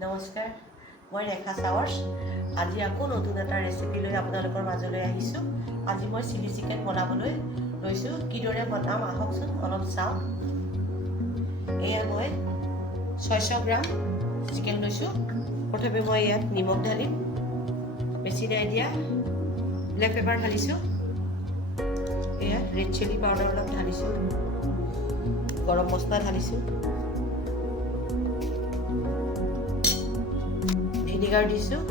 নমস্কাৰ, মই ৰেখা চাৱৰ্ছ। আজি আকৌ নতুন এটা ৰেচিপি লৈ আপোনালোকৰ মাজলৈ আহিছোঁ। আজি মই চিলি চিকেন বনাবলৈ লৈছোঁ। কিদৰে বনাম আহকচোন অলপ চাওঁ। এয়া মই 600 গ্ৰাম চিকেন লৈছোঁ। প্ৰথমে মই ইয়াত নিমখ ঢালিম, বেছি নাই দিয়া, ব্লেক পেপাৰ ঢালিছোঁ, এয়া ৰেড চিলি পাউডাৰ অলপ ঢালিছোঁ, গৰম মছলা ঢালিছোঁ, ভিনেগাৰ দিছোঁ।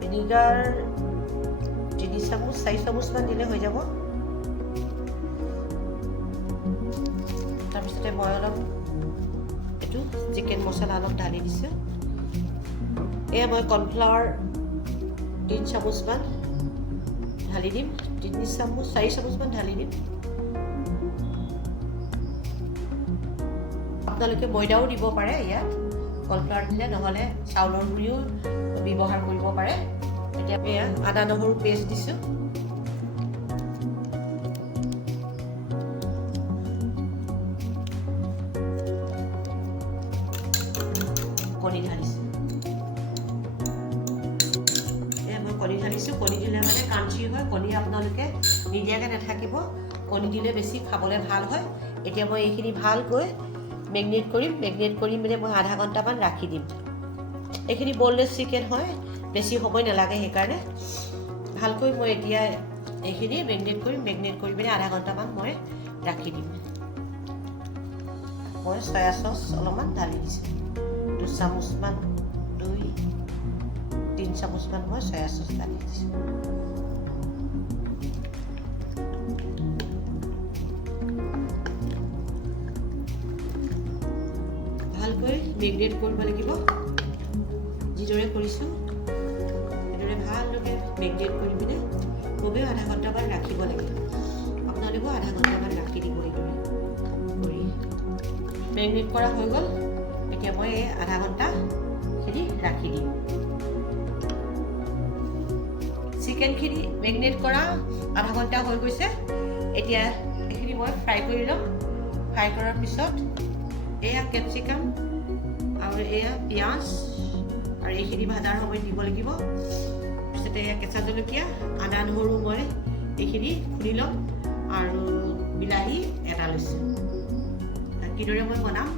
ভিনেগাৰ 3 চামুচ 4 চামুচমান দিলে হৈ যাব। তাৰপিছতে মই অলপ এইটো চিকেন মছলা অলপ ঢালি দিছোঁ। এয়া মই কৰ্ণফ্লাৱাৰ 3 চামুচমান ঢালি দিম, 4 চামুচমান ঢালি দিম। আপোনালোকে ময়দাও দিব পাৰে ইয়াত, কৰ্ণফ্লাৱাৰ দিলে, নহ'লে চাউলৰ গুড়িও ব্যৱহাৰ কৰিব পাৰে। এতিয়া এয়া আদা নহৰু পেষ্ট দিছোঁ, কণী ঢালিছোঁ। এয়া মই কণী ঢালিছোঁ। কণী দিলে মানে ক্ৰাঞ্চি হয়, কণী আপোনালোকে নিদিয়াকৈ নাথাকিব, কণী দিলে বেছি খাবলৈ ভাল হয়। এতিয়া মই এইখিনি ভালকৈ মেগনেট কৰি মানে মই আধা ঘণ্টামান ৰাখি দিম। এইখিনি বনলেছ চিকেন হয়, বেছি সময় নালাগে, সেইকাৰণে ভালকৈ মই এতিয়া এইখিনি মেগনেট কৰি পিনে আধা ঘণ্টামান মই ৰাখি দিম। মই চয়া চচ অলপমান ঢালি দিছোঁ, 2 চামুচমান, 2-3 চামুচমান মই চয়া চচ ঢালি দিছোঁ। ভালকৈ মেগনেট কৰিব লাগিব, যিদৰে কৰিছোঁ সেইদৰে ভালদৰে মেগনেট কৰি পিনে কমেও আধা ঘণ্টামান ৰাখিব লাগিব। আপোনালোকেও আধা ঘণ্টামান ৰাখি দিব। এইদৰে কৰি মেগনেট কৰা হৈ গ'ল। এতিয়া মই এই আধা ঘণ্টাখিনি ৰাখি দিম। চিকেনখিনি মেগনেট কৰা আধা ঘণ্টা হৈ গৈছে। এতিয়া এইখিনি মই ফ্ৰাই কৰি ল'ম। ফ্ৰাই কৰাৰ পিছত এয়া কেপচিকাম আৰু এয়া পিঁয়াজ আৰু এইখিনি ভাজাৰ সময়ত দিব লাগিব। তাৰপিছতে এয়া কেঁচা জলকীয়া, আদা নহৰু মই এইখিনি খুন্দি ল'ম, আৰু বিলাহী এটা লৈছোঁ। কিদৰে মই বনাম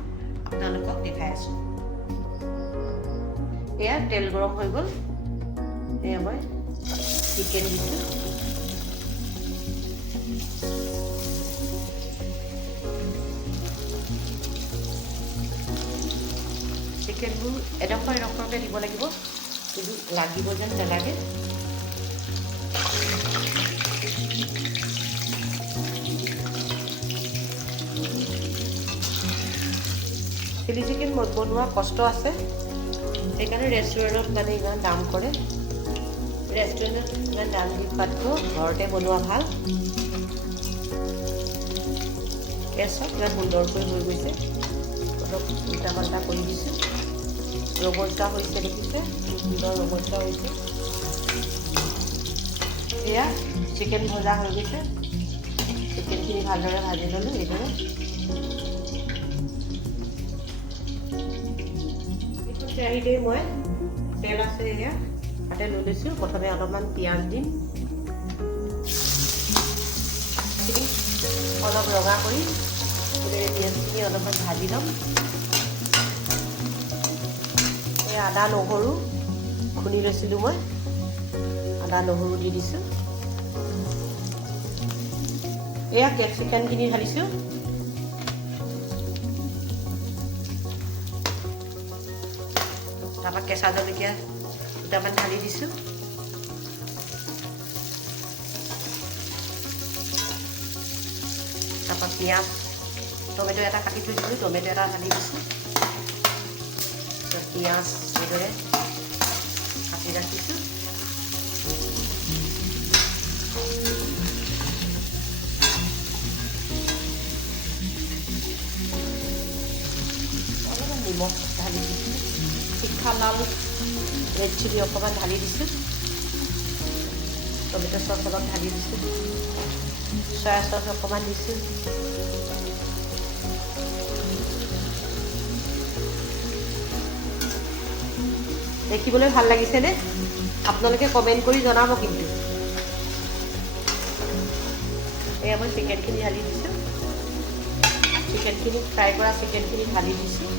আপোনালোকক দেখাই আছোঁ। এয়া তেল গৰম হৈ গ'ল। এয়া মই চিকেন দিছোঁ, চিকেনবোৰ এডোখৰকৈ দিব লাগিব, কিন্তু লাগিব যেন নালাগে। চিলি চিকেন বনোৱা কষ্ট আছে, সেইকাৰণে ৰেষ্টুৰেণ্টত মানে ইমান দাম কৰে। ৰেষ্টুৰেণ্টত ইমান দাম দি খোৱাতকৈ ঘৰতে বনোৱা ভাল। চব ইমান সুন্দৰকৈ হৈ গৈছে। অলপ উল্টা পাল্টা কৰি দিছোঁ, ৰবজা হৈছে, দেখিছে সুন্দৰ ৰবজা হৈছে। এয়া চিকেন ভজা হৈ গৈছে। চিকেনখিনি ভালদৰে ভাজি ল'লোঁ। এইদৰে কেৰাহীতে মই তেল আছে, এয়া তাতে লৈ লৈছোঁ। প্ৰথমে অলপমান পিঁয়াজ দিম, অলপ ৰঙা কৰি পিঁয়াজখিনি অলপমান ভাজি ল'ম। এই আদা নহৰু খুন্দি লৈছিলোঁ মই, আদা নহৰু দি দিছোঁ। এয়া কেপচিকামখিনি ঢালিছোঁ, তাৰপৰা কেঁচা জলকীয়া দুটামান ঢালি দিছোঁ। তাৰপৰা পিঁয়াজ, টমেটো এটা কাটি থৈ দিছোঁ, টমেটো এটা ঢালি দিছোঁ। পিঁয়াজ এইদৰে কাটি ৰাখিছোঁ। অলপমান নিমখ ঢালি দিছোঁ, শিক্ষা লাল ৰেড চিলি অকণমান ঢালি দিছোঁ, টমেটো চচ অলপ ঢালি দিছোঁ, চয়া চচ অকণমান দিছোঁ, দেখিবলৈ ভাল লাগিছেনে আপোনালোকে কমেণ্ট কৰি জনাব কিন্তু এয়া মই চিকেনখিনি ঢালি দিছোঁ চিকেনখিনি ফ্ৰাই কৰা চিকেনখিনি ঢালি দিছোঁ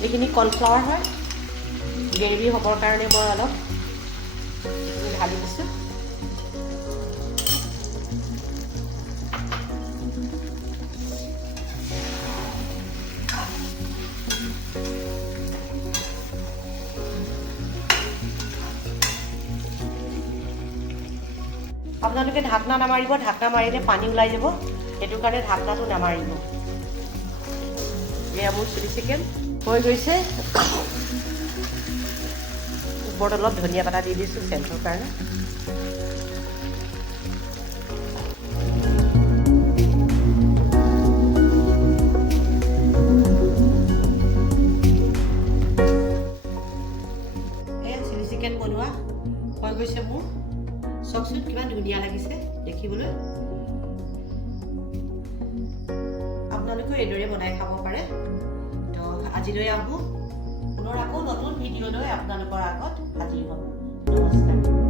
এইখিনি কৰ্ণফ্লাৱাৰ হয় গ্ৰেভি হ'বৰ কাৰণে মই অলপ ঢালি দিছোঁ আপোনালোকে ঢাকনা নামাৰিব ঢাকনা মাৰিলে পানী ওলাই যাব সেইটো কাৰণে ঢাকনাটো নামাৰিব এয়া মোৰ চিলি চিকেন হৈ গৈছে ওপৰত অলপ ধনিয়া পাতা দি দিছোঁ চেণ্টৰ কাৰণে এয়া চিলি চিকেন বনোৱা হৈ গৈছে মোৰ চাওকচোন কিমান ধুনীয়া লাগিছে দেখিবলৈ আপোনালোকেও এইদৰে বনাই খাব পাৰে তো আজিলৈ আহোঁ পুনৰ আকৌ নতুন ভিডিঅ' লৈ আপোনালোকৰ আগত হাজিৰ হ'ম নমস্কাৰ